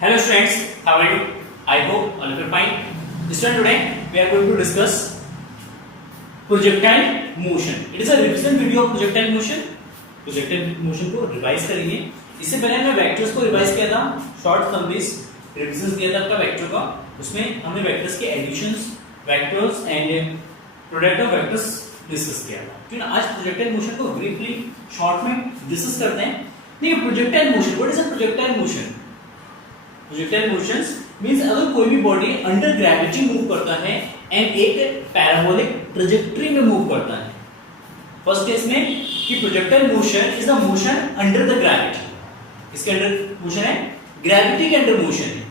Hello students, how are you? I hope all of you are fine. Students, today we are going to discuss projectile motion. It is a revision video of projectile motion. Projectile motion को revise करेंगे. इससे पहले हमने vectors को revise किया था, short summaries revision दिया था आपका वेक्टर का. उसमें हमने वेक्टर्स के additions, vectors and product of vectors discuss किया था. ठीक है, आज प्रोजेक्टाइल मोशन को ब्रीफली शॉर्ट में डिस्कस करते हैं. देखिए projectile motion, what is a projectile motion? Projectile motions means अगर कोई भी बॉडी अंडर ग्रेविटी मूव करता है एंड एक पैराबोलिक ट्रैजेक्टरी में मूव करता है. फर्स्ट केस में कि projectile motion is the motion under the gravity. इसके अंडर मोशन है, ग्रेविटी के अंडर मोशन है,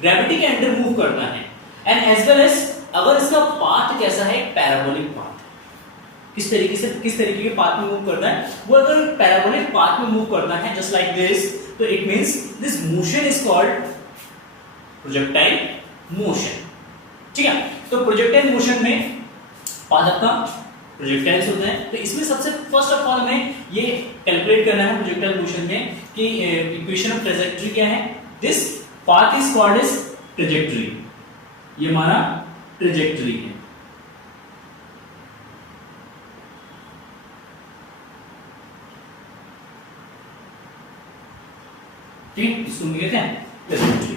ग्रेविटी के अंडर मूव करता है. एंड एज वेल एज अगर इसका पाथ कैसा है, पैराबोलिक पाथ. किस तरीके के पाथ में मूव करता है, वो अगर पैराबोलिक पाथ में मूव करता है जस्ट लाइक दिस, तो it means this motion is called projectile motion. ठीक है, तो प्रोजेक्टाइल मोशन में पाथ आपका प्रोजेक्टाइल्स होते हैं. तो इसमें सबसे फर्स्ट ऑफ ऑल हमें ये कैलकुलेट करना है प्रोजेक्टाइल मोशन में कि इक्वेशन ऑफ ट्रैजेक्टरी क्या है. This path is called as trajectory. ये हमारा ट्रैजेक्टरी है. ठीक, इसको हम कहते हैं ट्रैजेक्टरी.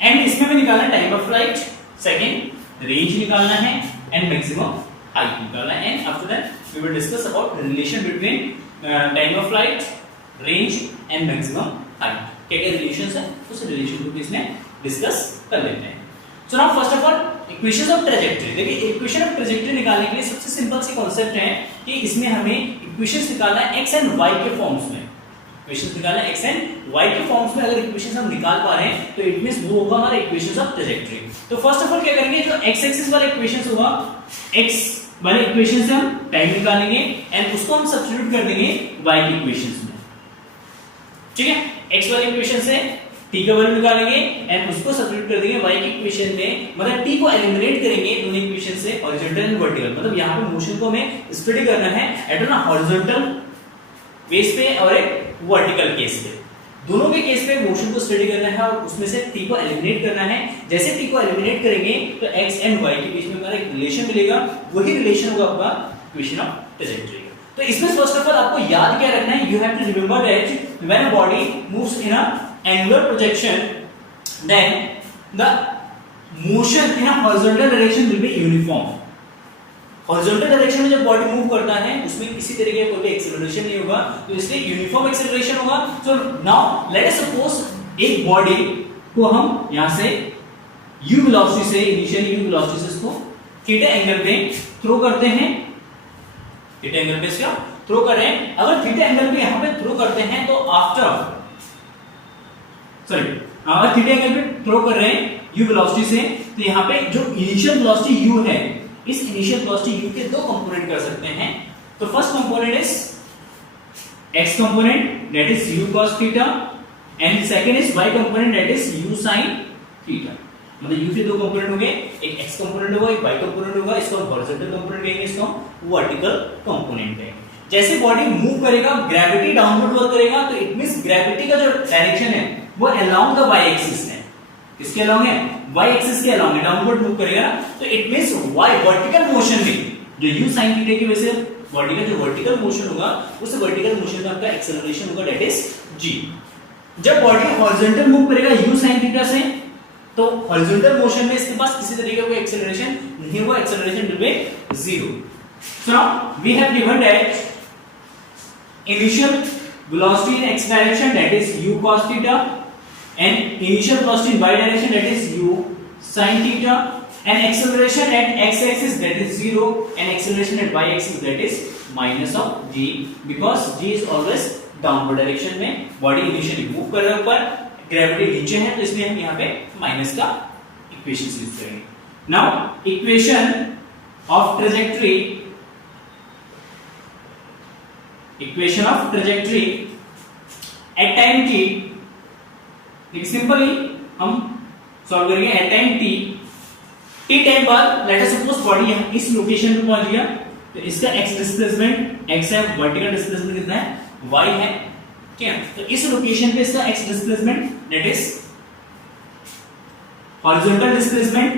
एंड इसमें हमें निकालना है time of flight, second range निकालना है एंड मैक्सिमम हाइट निकालना है. And after that we will discuss about relation between time of flight, range and maximum height. क्या-क्या रिलेशंस है, उस रिलेशन को इसमें डिस्कस कर लेते हैं. So now first of all equations of trajectory. देखिए इक्वेशन ऑफ ट्रैजेक्टरी निकालने के लिए सबसे सिंपल सी कांसेप्ट है कि इसमें हमें इक्वेशंस निकालना है एक्स एंड वाई के फॉर्म्स में. इक्वेशंस निकालना है एक्स एंड वाई के फॉर्म्स में. अगर इक्वेशंस हम निकाल पा रहे हैं तो इट मींस वो होगा हमारा इक्वेशंस ऑफ ट्रैजेक्टरी. तो फर्स्ट ऑफ ऑल क्या करेंगे, जो एक्स एक्सिस वाला इक्वेशंस होगा, एक्स वाले इक्वेशन से हम टाइम निकालेंगे एंड उसको हम सब्स्टिट्यूट कर देंगे वाई के इक्वेशंस में. ठीक है, एक्स वाले इक्वेशन से t का वैल्यू निकालेंगे एंड उसको सब्स्टिट्यूट कर देंगे y की इक्वेशन में. मतलब t को एलिमिनेट करेंगे दोनों इक्वेशन से, हॉरिजॉन्टल एंड वर्टिकल. मतलब यहां पे मोशन को हमें स्टडी करना है एट एन हॉरिजॉन्टल बेस पे और एक वर्टिकल केस पे. दोनों के केस पे मोशन को स्टडी करना है और उसमें से t को एलिमिनेट करना है. जैसे t को एलिमिनेट करेंगे तो x एंड y के बीच में हमारा एक रिलेशन मिलेगा. वही रिलेशन होगा आपका इक्वेशन ऑफ ट्रैजेक्टरी. तो इसमें फर्स्ट ऑफ ऑल आपको याद क्या रखना है, you have to remember that when a body moves in a angular projection then the motion in a horizontal direction will be uniform. horizontal direction में जब body move करता है उसमें किसी तरीके का कोई एक्सेलरेशन नहीं होगा, तो इसलिए यूनिफॉर्म एक्सेलरेशन होगा. So now let us suppose एक बॉडी को हम यहां से u वेलोसिटी से, इनिशियल u वेलोसिटी से इसको थीटा एंगल पे थ्रो करते हैं. थीटा एंगल पे इसका थ्रो कर रहे हैं. अगर थीटा एंगल पे यहां पे थ्रो करते हैं तो आफ्टर अगर थीटा एंगल पे थ्रो कर रहे हैं u वेलोसिटी से, तो यहाँ पे जो इनिशियल वेलोसिटी u है, इस इनिशियल वेलोसिटी u के दो कंपोनेंट कर सकते हैं. तो first component is x component that is u cos theta and second is y component that is u sin theta. मतलब u के दो कंपोनेंट हो गए, एक x कंपोनेंट होगा, एक y कंपोनेंट होगा. इसको हम हॉरिजॉन्टल कंपोनेंट कहेंगे, इसको हम वर्टिकल कंपोनेंट कहेंगे. जैसे बॉडी मूव करेगा, ग्रेविटी डाउनवर्ड वर्क करेगा, तो इट मींस ग्रेविटी का जो डायरेक्शन है वो अलोंग द y एक्सिस है. किसके अलोंग है, y एक्सिस के अलोंग है, डाउनवर्ड मूव करेगा. तो it means y vertical motion में जो u sin थीटा की वजह से बॉडी का जो वर्टिकल मोशन होगा, उस वर्टिकल मोशन का आपका एक्सेलरेशन होगा दैट इज g. जब बॉडी हॉरिजॉन्टल मूव करेगा u sin थीटा से, तो हॉरिजॉन्टल मोशन में इसके पास किसी तरीके का कोई एक्सेलरेशन नहीं होगा, acceleration will be 0. So now we have given that initial velocity in x direction that is u cos theta and initial velocity in y direction that is u sin theta and acceleration at x axis that is 0 and acceleration at y axis that is minus of g because g is always downward direction में body initially move कर रहा है ऊपर, gravity नीचे है, तो इसलिए हम यहाँ पे माइनस का इक्वेशन यूज करेंगे. now equation of trajectory at time t, एक सिंपली हम सॉल्व करेंगे. एट टाइम t टाइम बाद लेट अस सपोज बॉडी यहां इस लोकेशन पे पहुंच गया, तो इसका x डिस्प्लेसमेंट x है, वर्टिकल डिस्प्लेसमेंट कितना है y है. ठीक है, तो इस लोकेशन पे इसका x displacement that is horizontal displacement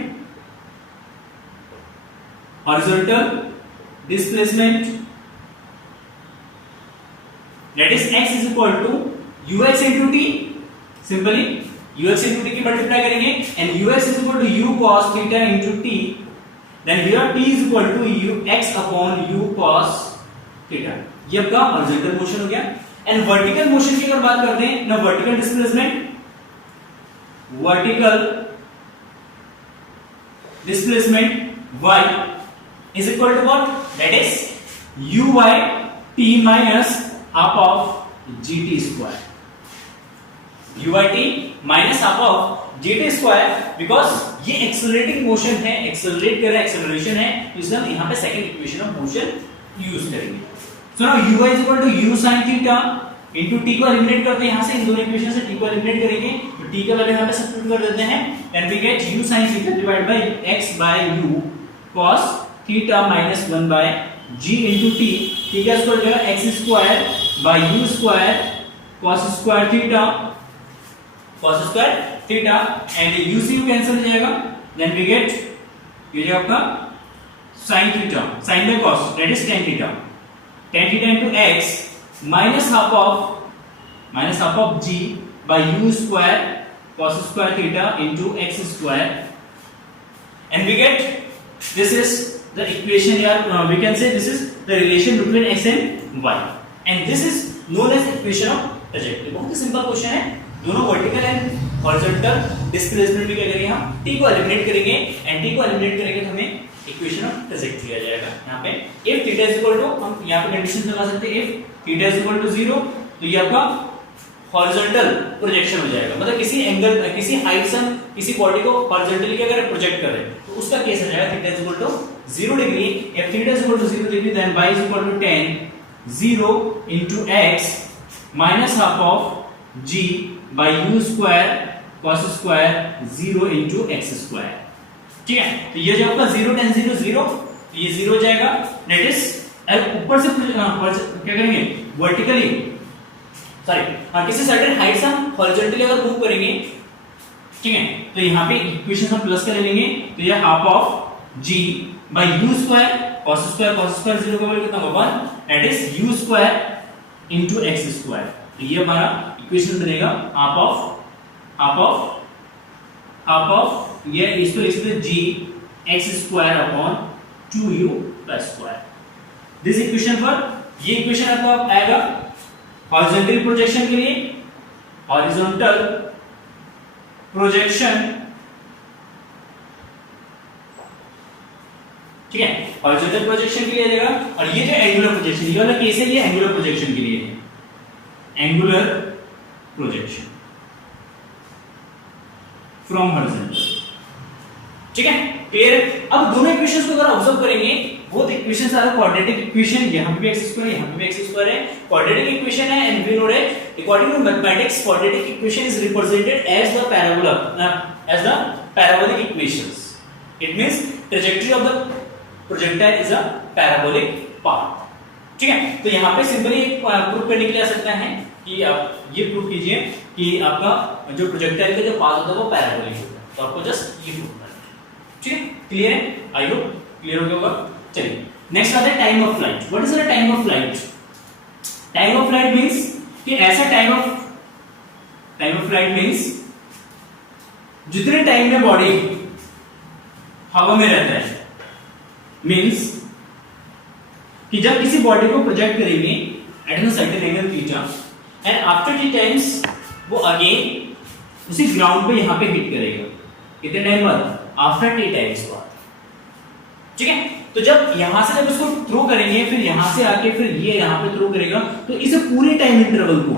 that is x is equal to ux into t, simply ux into t की मल्टीप्लाई करेंगे and ux is equal to u cos theta into t, then here t is equal to x upon u cos theta। ये आपका horizontal motion हो गया। And vertical motion की अगर बात करते हैं ना, vertical displacement y is equal to what? That is u by t minus half of gt square, u by t minus half of gt square, because ये accelerating motion है, accelerate कर रहा है, एक्सेलरेशन है, इसलिए हम यहाँ पे second equation of motion use करेंगे। So now u is equal to u sin theta into t को एलिमिनेट करते हैं, यहाँ से इन दोनों इक्वेशन से t को एलिमिनेट करेंगे तो t का वैल्यू यहाँ पे सब्स्टिट्यूट कर देते हैं and we get u sin theta divided by x by u cos theta minus 1 by g into t, t का स्क्वायर हो जाएगा x square by u square cos square theta and u से u cancel हो जाएगा, then we get ये जो आपका sin theta, sin by cos that is tan theta into x minus half of g by u square cos square theta into x square, and we get this is the equation here, we can say this is the relation between x and y, and this is known as equation of trajectory। बहुत ही simple question है, दोनों vertical and horizontal displacement भी क्या करेंगे हम, t को eliminate करेंगे and t को एलिमिनेट करेंगे तो हमें इक्वेशन ऑफ ट्रैजेक्टरी आ जाएगा। यहाँ पे if theta is equal to, हम यहाँ पे कंडीशन लगा सकते हैं if theta is equal to 0 तो ये आपका हॉरिजॉन्टल प्रोजेक्शन हो जाएगा, मतलब किसी एंगल, किसी हाइट से किसी बॉडी को हॉरिजॉन्टली अगर प्रोजेक्ट कर रहे हैं तो उसका केस हो जाएगा theta is equal to 0 degree, if theta is equal to 0 degree then y is equal to tan 0 into x minus half of g by u square cos square 0 into x square। ठीक है, तो ये जो आपका 0 tan 0 0 तो ये 0 हो जाएगा, दैट इज ऊपर से क्या करेंगे वर्टिकली, सॉरी किसी सर्टेन हाइट से हम हॉरिजॉन्टली अगर मूव करेंगे, ठीक है, तो यहाँ पे इक्वेशन हम प्लस कर लेंगे तो ये half of g by u square cos square 0 का वैल्यू कितना होगा 1, that is u square into x square, तो ये हमारा इक्वेशन बनेगा हाफ ऑफ ये इसको इसमें g x square upon 2u plus square। This equation पर ये इक्वेशन आपको आएगा हॉरिजॉन्टल प्रोजेक्शन के लिए, हॉरिजॉन्टल प्रोजेक्शन, ठीक है, हॉरिजॉन्टल प्रोजेक्शन के लिए आ जाएगा, और ये जो एंगुलर प्रोजेक्शन ये वाला केस है, ये एंगुलर प्रोजेक्शन के लिए है, एंगुलर प्रोजेक्शन फ्रॉम हॉरिजॉन्टल। ठीक है, क्लियर। अब दोनों इक्वेशंस को अगर ऑब्जर्व करेंगे, both equations are quadratic equation, यहां पे भी x स्क्वायर यहां पे भी x स्क्वायर है, क्वाड्रेटिक इक्वेशन है, and we know that according to mathematics quadratic equation is represented as the parabolic equations. It means trajectory of the projectile is a parabolic path. ठीक है, तो यहां पे सिंपली एक प्रूफ करने के लिए आ सकता है कि आप ये प्रूफ कीजिए कि आपका जो प्रोजेक्टाइल का जो पाथ होता है वो पैराबोलिक होता है, तो आपको जस्ट ये प्रूफ करना है। ठीक है, क्लियर है? आई होप क्लियर हो गया होगा। चलिए नेक्स्ट आता है time of flight. What is the time of flight? Time of flight means कि ऐसा टाइम ऑफ फ्लाइट मींस जितने टाइम में बॉडी हवा में रहता है, मींस कि जब किसी बॉडी को प्रोजेक्ट करेंगे at a certain angle theta and after T times वो अगेन उसी ग्राउंड पे यहां पे हिट करेगा, कितने टाइम बाद? आफ्टर टी टाइम्स बाद। ठीक है, तो जब यहां से जब इसको थ्रो करेंगे, फिर यहां से आके फिर ये यहां पे थ्रो करेगा, तो इस पूरे टाइम इंटरवल को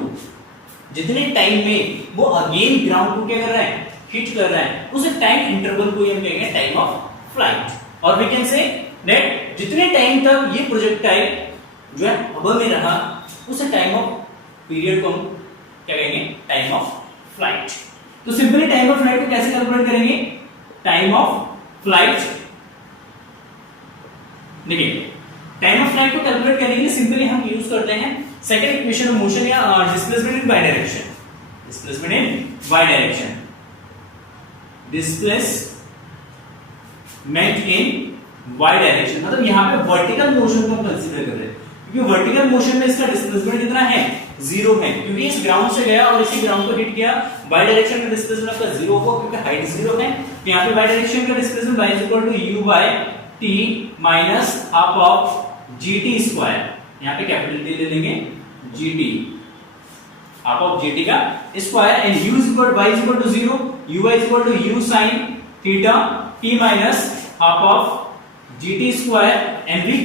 जितने टाइम में वो अगेन ग्राउंड को क्या कर रहा है? हिट कर रहा है, उस टाइम इंटरवल को हम कहेंगे टाइम ऑफ फ्लाइट। और वी कैन से दैट जितने टाइम तक ये प्रोजेक्टाइल जो है हवा में रहा, उस टाइम ऑफ पीरियड को हम क्या कहेंगे? Time of flight. तो सिंपली टाइम ऑफ फ्लाइट को कैसे कैलकुलेट करेंगे? टाइम ऑफ फ्लाइट, देखिए टाइम ऑफ फ्लाइट को कैलकुलेट करने के लिए सिंपली हम यूज करते हैं सेकंड इक्वेशन ऑफ मोशन या displacement in Y direction. Displacement in Y direction, displacement in y direction, मतलब यहाँ पे वर्टिकल मोशन को कंसीडर कर रहे हैं, क्योंकि वर्टिकल मोशन में इसका डिस्प्लेसमेंट कितना है, 0 है, क्योंकि इस ग्राउंड से गया और इसी ग्राउंड को हिट किया, y डायरेक्शन में डिस्प्लेसमेंट आपका 0 होगा क्योंकि हाइट 0 है। तो यहाँ पे y डायरेक्शन का displacement y u by t minus half of gt square, यहाँ पे कैपिटल T ले लेंगे, gt half of gt का square, and u is equal y is equal to 0, u is equal to u sin theta t minus half of gt square, and we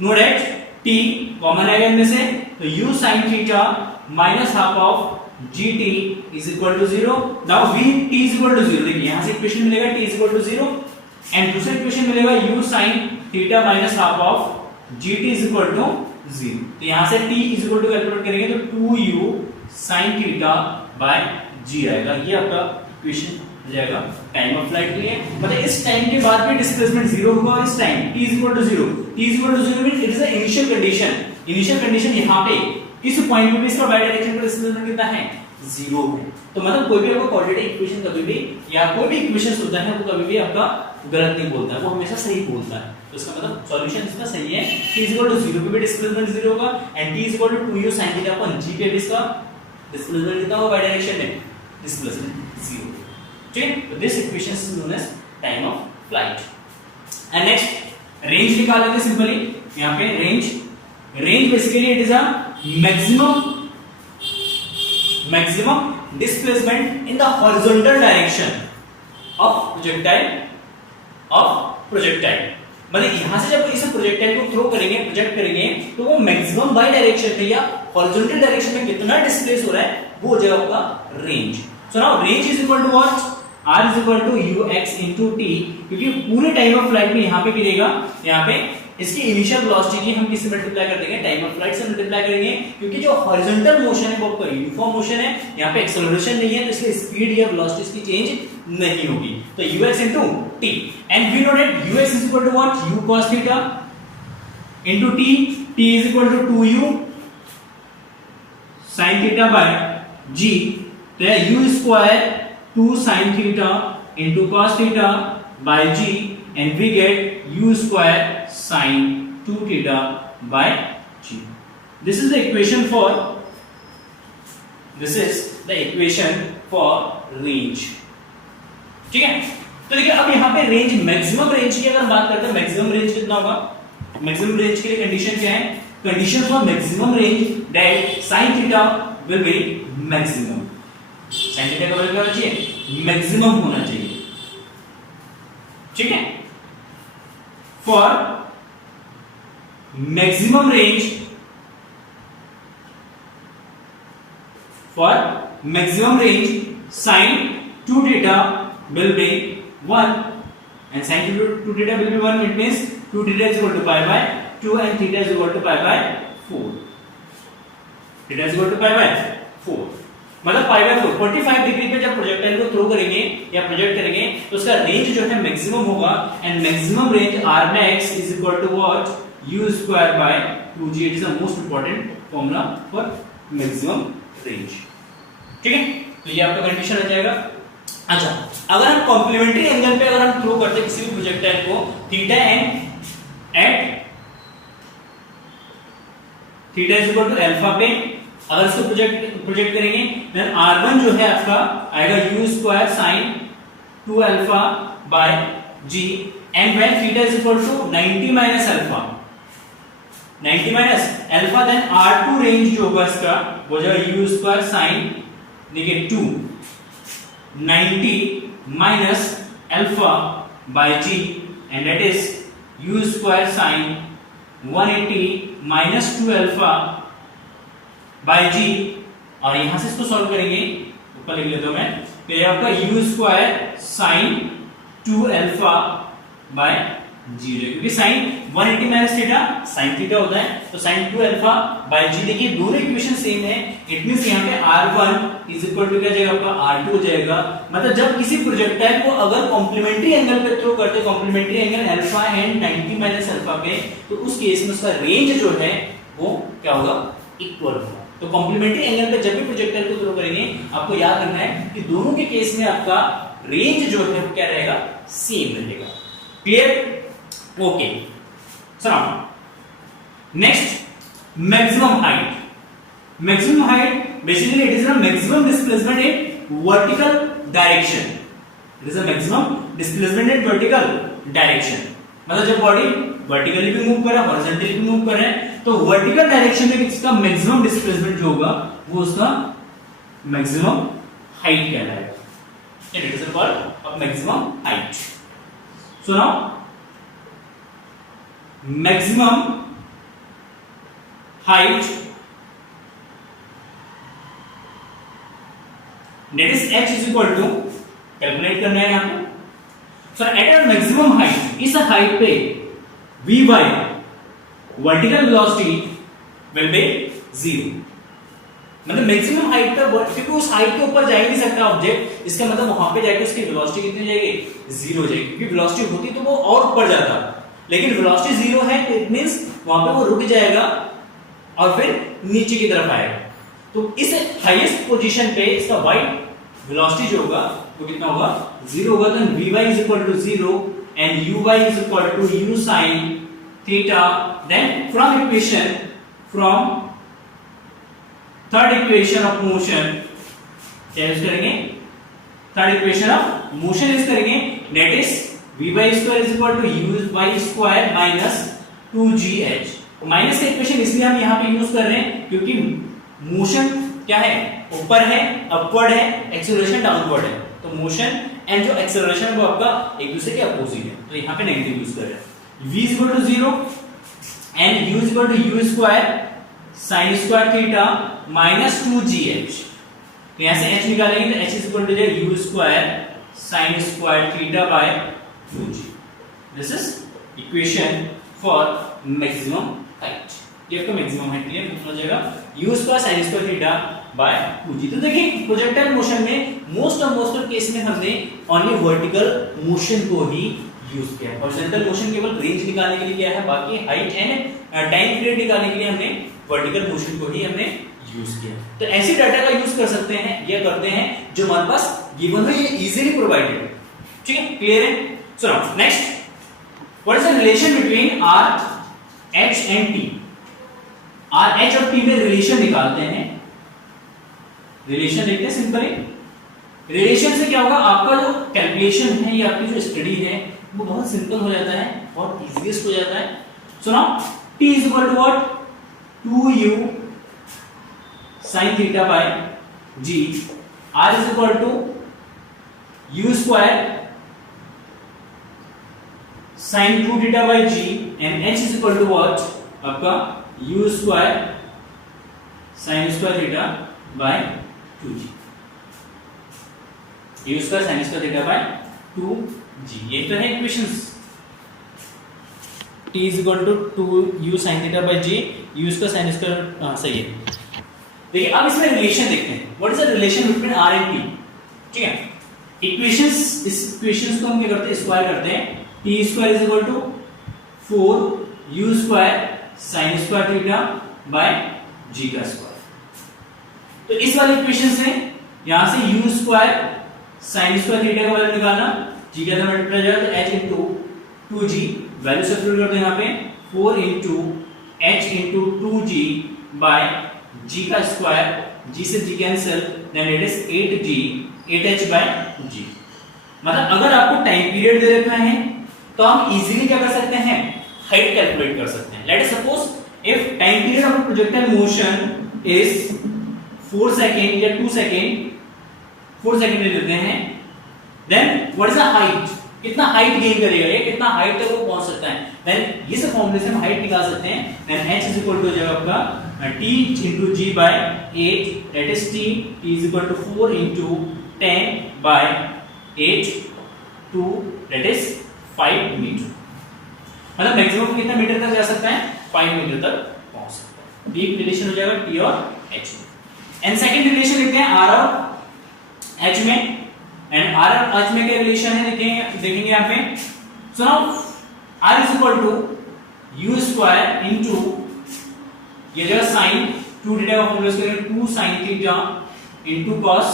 know that t common आएगा इनमें से, तो u sin theta minus half of gt is equal to 0. now v t is equal to 0, देखिए यहां से equation मिलेगा t is equal to 0, and दूसरा equation मिलेगा u sin theta minus half of gt is equal to 0. तो यहां से t is equal to calculate करेंगे तो 2u sin theta by g आएगा, ये आपका इक्वेशन हो जाएगा टाइम ऑफ फ्लाइट के लिए। मतलब इस टाइम के बाद भी डिस्प्लेसमेंट 0 होगा, और इस time t is equal to 0 means it is the initial condition. Initial condition यहां पे इस पॉइंट पे भी इसका y डायरेक्शन का डिस्प्लेसमेंट कितना है, 0 है। तो मतलब कोई भी आपको क्वाड्रेटिक इक्वेशन कभी भी या कोई भी इक्वेशन होता है वो कभी भी आपका गलत नहीं बोलता है, वो हमेशा सही बोलता है। तो इसका मतलब सॉल्यूशन इसका सही है, t is equal to 0 पे भी डिस्प्लेसमेंट 0 होगा, and t is equal to 2u sin theta upon g पे भी इसका डिस्प्लेसमेंट कितना होगा, y डायरेक्शन में डिस्प्लेसमेंट 0। ठीक है, तो this equation is known as time of flight. And next range निकाल लेते हैं सिंपली। यहां पे range basically it is a maximum displacement in the horizontal direction of projectile. मतलब यहां से जब इस प्रोजेक्टाइल को थ्रो करेंगे, प्रोजेक्ट करेंगे, तो वो मैक्सिमम y डायरेक्शन में या हॉरिजॉन्टल डायरेक्शन में कितना डिस्प्लेस हो रहा है वो हो जाएगा आपका range. So now range is equal to what, r is equal to ux into t, क्योंकि पूरे टाइम ऑफ फ्लाइट में यहां पे गिरेगा, यहां पे इसकी इनिशियल वेलोसिटी की हम किससे मल्टीप्लाई कर देंगे, टाइम ऑफ फ्लाइट से मल्टीप्लाई करेंगे, क्योंकि जो हॉरिजॉन्टल मोशन है वो आपका यूनिफॉर्म मोशन है, यहां पे एक्सेलरेशन नहीं है, तो इसलिए स्पीड या वेलोसिटी इसकी चेंज नहीं होगी। तो ux into t, and we know that ux is equal to what, u cos theta into t is equal to 2u sin theta by g, तो u square 2 sin theta into cos theta by g, and we get u square sin 2 theta by g. This is the equation for range. ठीक है, तो देखिए अब यहाँ पे range, maximum range की अगर बात करते हैं, मैक्सिमम रेंज कितना होगा, मैक्सिमम रेंज के लिए कंडीशन क्या है, condition for maximum range that sin theta will be maximum, sin theta का वैल्यू क्या होना चाहिए, मैक्सिमम होना चाहिए। ठीक है, for maximum range sin 2 theta will be 1, and sin 2 theta will be 1, it means 2 theta is equal to pi by 2 and theta is equal to pi by 4, theta is equal to pi by 4, मतलब pi by 4 45 degree पे जब projectile को throw करेंगे या project करेंगे तो उसका range जो है मैक्सिमम होगा, and maximum range r max is equal to what, u square by 2g. It is the most important formula for maximum range. ठीक है, तो ये आपका कंडीशन हो जाएगा। अच्छा, अगर हम कॉम्प्लीमेंट्री एंगल पे अगर हम थ्रो करते हैं किसी भी प्रोजेक्टाइल को theta and at theta is equal to alpha पे अगर इसको प्रोजेक्ट करेंगे, देन r1 जो है आपका आएगा u square sin 2 alpha by g, and when theta is equal to 90 minus alpha, then r2 range जो होगा इसका वो जाएगा u स्क्वायर sin देखिए 2 90 minus alpha by g, and that is u square sin 180 minus 2 alpha by g, और यहां से इसको सॉल्व करेंगे, ऊपर लिख लेता हूं मैं, तो ये आपका u square sin 2 alpha by g, क्योंकि sin 180 minus theta sin theta होता है, तो sin 2 अल्फा बाय g। देखिए दोनों इक्वेशन सेम है, इट मींस यहां पे r1 इज इक्वल टू क्या जाएगा आपका r2 हो जाएगा। मतलब जब किसी प्रोजेक्टाइल को अगर कॉम्प्लीमेंट्री एंगल पे थ्रो करते, complementary angle alpha and 90 minus alpha पे, तो उस केस में उसका रेंज जो है वो क्या होगा, इक्वल होगा। तो कॉम्प्लीमेंट्री एंगल पे जब भी प्रोजेक्टाइल को थ्रो करेंगे आपको याद रखना है कि दोनों के केस में आपका रेंज जो है वो क्या रहेगा, सेम रहेगा। क्लियर? ओके, सुनो next, maximum height. Maximum height basically it is a maximum displacement in vertical direction. It is a maximum displacement in vertical direction, मतलब जब बॉडी वर्टिकली भी मूव कर रहा है, हॉरिजॉन्टली भी मूव कर रहा है, तो वर्टिकल डायरेक्शन में इसका मैक्सिमम डिस्प्लेसमेंट जो होगा वो उसका मैक्सिमम हाइट कहलाएगा। It is called a maximum height. So now maximum height that is h is equal to, calculate करना है यहां पे। सो एट अ मैक्सिमम हाइट, इस हाइट पे vy vertical velocity will be 0, मतलब मैक्सिमम हाइट पे, क्योंकि उस हाइट के ऊपर जा ही नहीं सकता ऑब्जेक्ट, इसका मतलब वहां पे जाके उसकी वेलोसिटी कितनी हो जाएगी, 0 हो जाएगी, क्योंकि वेलोसिटी होती तो वो और ऊपर जाता, लेकिन वेलोसिटी 0 है तो इट मींस वहां पे वो रुक जाएगा और फिर नीचे की तरफ आएगा। तो इस हाईएस्ट पोजीशन पे इसका y वेलोसिटी जो होगा वो कितना होगा, 0 होगा। तो vy is equal to 0 and uy is equal to u sin theta। then from third equation of motion क्या यूज करेंगे, third equation of motion use करेंगे, that is vy square is equal to uy square minus 2gh। Minus का equation इसलिए हम यहां पे use कर रहे हैं क्योंकि मोशन क्या है, ऊपर है, अपवर्ड है, एक्सेलरेशन डाउनवर्ड है, तो मोशन एंड जो एक्सेलरेशन वो आपका एक दूसरे के अपोजिट है, तो यहां पे नेगेटिव यूज कर रहे हैं। v is equal to 0 and u is equal to u square sin square theta minus 2gh। तो यहां से h निकालेंगे तो h is equal to u square sin square theta by 2g। This is equation for maximum height. ये आपका maximum height clear हो जाएगा, u square sin square theta by 2g। तो देखिए प्रोजेक्टाइल मोशन में मोस्ट ऑफ केस में हमने only vertical motion को ही यूज किया है, हॉरिजॉन्टल मोशन केवल रेंज निकालने के लिए किया है, बाकी हाइट एंड टाइम पीरियड निकालने के लिए हमने वर्टिकल मोशन को ही हमने यूज किया। तो ऐसी डाटा का यूज कर सकते हैं या करते हैं जो हमारे पास गिवन हो, ये इजीली प्रोवाइडेड है, ठीक है, क्लियर है। So now next, what is the relation between r h and t। r h और t में रिलेशन निकालते हैं, रिलेशन देखते हैं सिंपली। रिलेशन से क्या होगा, आपका जो कैलकुलेशन है या आपकी जो स्टडी है वो बहुत सिंपल हो जाता है, बहुत इजीएस्ट हो जाता है। So now t is equal to what, 2u sin theta by g, r is equal to u square sin 2 theta by g and h is equal to what, आपका u square sin square theta by 2g, u square sin square theta by 2g। ये तो है equations. t is equal to 2u sin theta by g, u square sin square, हां सही है। देखिए अब इसमें रिलेशन देखते हैं, what is the relation between r and t, ठीक है। इक्वेशंस, इस इक्वेशंस को हम क्या करते हैं, स्क्वायर करते हैं। t square is equal to 4u square sin square theta by g का स्क्वायर। तो इस वाले इक्वेशन से यहां से u square sin square theta का वैल्यू निकालना, g का मल्टीप्लाई जाएगा तो h into 2g, value substitute कर दें यहां पे 4 into h into 2g by g का स्क्वायर, g से g cancel, then it is 8h by g। मतलब अगर आपको टाइम पीरियड दे रखा है तो हम इजीली क्या कर सकते हैं, हाइट कैलकुलेट कर सकते हैं। Let us suppose if time period of projectile motion is 4 second या 2 सेकंड, 4 सेकंड ले लेते हैं, then what is the height, कितना हाइट गेन करेगा ये, कितना हाइट तक वो पहुंच सकता है, देन इस फॉर्मूले से हम हाइट निकाल सकते हैं। Then h is equal to हो जाएगा आपका t into g by 8, that is t is equal to 4 into 10 by 8 to that is 5 metre. मतलब मैक्सिमम कितना मीटर तक जा सकता है, 5 मीटर तक पहुंच सकता है। डीप रिलेशन हो जाएगा t और h में। एंड सेकंड रिलेशन लिखते हैं r और h में, एंड r और h में क्या रिलेशन है देखेंगे यहाँ पे। So now r is equal to u square into ये जगह sin 2 थीटा का फॉर्मूला यूज करेंगे 2 sin theta into cos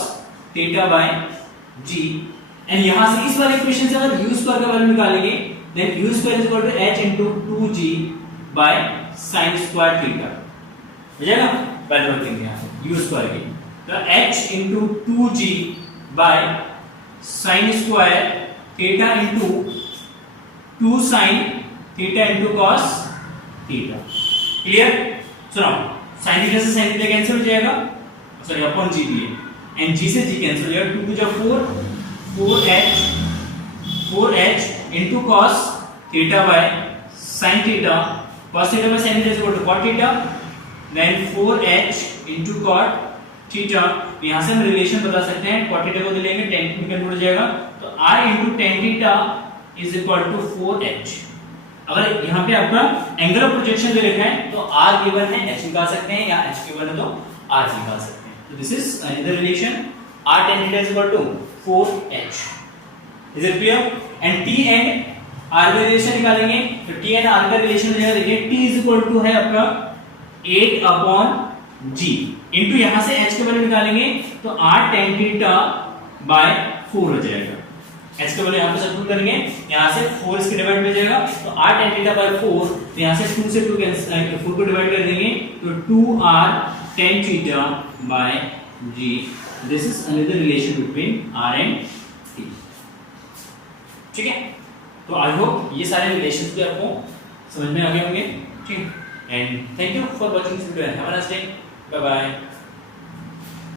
theta by g and यहां से इस वाले इक्वेशन से अगर u स्क्वायर का वैल्यू निकालेंगे then u square is equal to h into 2g by sin square theta हो जाएगा। वैल्यू रख देंगे यहां u स्क्वायर की तो h into 2g by sin square theta into 2 sin theta into cos theta. Clear? सुनो sin theta से sin theta cancel हो जाएगा, सॉरी अपॉन g भी है एंड g से g कैंसिल हो जाएगा, 2 जो 4h into cos theta by sin theta, cos theta by sin theta is equal to cot theta, then 4h into cot theta. यहां से हम रिलेशन बता सकते हैं, cot थीटा को ले लेंगे tan थीटा कन्वर्ट हो जाएगा तो r into tan theta is equal to 4h। अगर यहाँ पे आपका एंगल ऑफ प्रोजेक्शन दे रखा है तो r गिवन है h निकाल सकते हैं या h गिवन है तो r निकाल सकते हैं। तो this is another relation r tan theta is equal to 4h। Is it clear? And t and r का रिलेशन निकालेंगे तो t एंड r का रिलेशन हो जाएगा, देखिए t इज इक्वल टू है आपका 8 अपॉन g इनटू यहां से h का वैल्यू निकालेंगे तो r tan थीटा बाय 4 हो जाएगा। h का वैल्यू यहां पे सब्स्टिट्यूट करेंगे, यहां से 4 इसके डिवाइड में जाएगा तो r tan थीटा बाय 4, तो यहां से 2 से 2 कैंसिल 4 को डिवाइड कर देंगे तो 2r tan theta by g। This is another relation between r and t। ठीक है, तो आई होप ये सारे रिलेशंस भी आपको समझ में आ गए होंगे। ठीक, and thank you for watching this video, have a nice day, bye bye.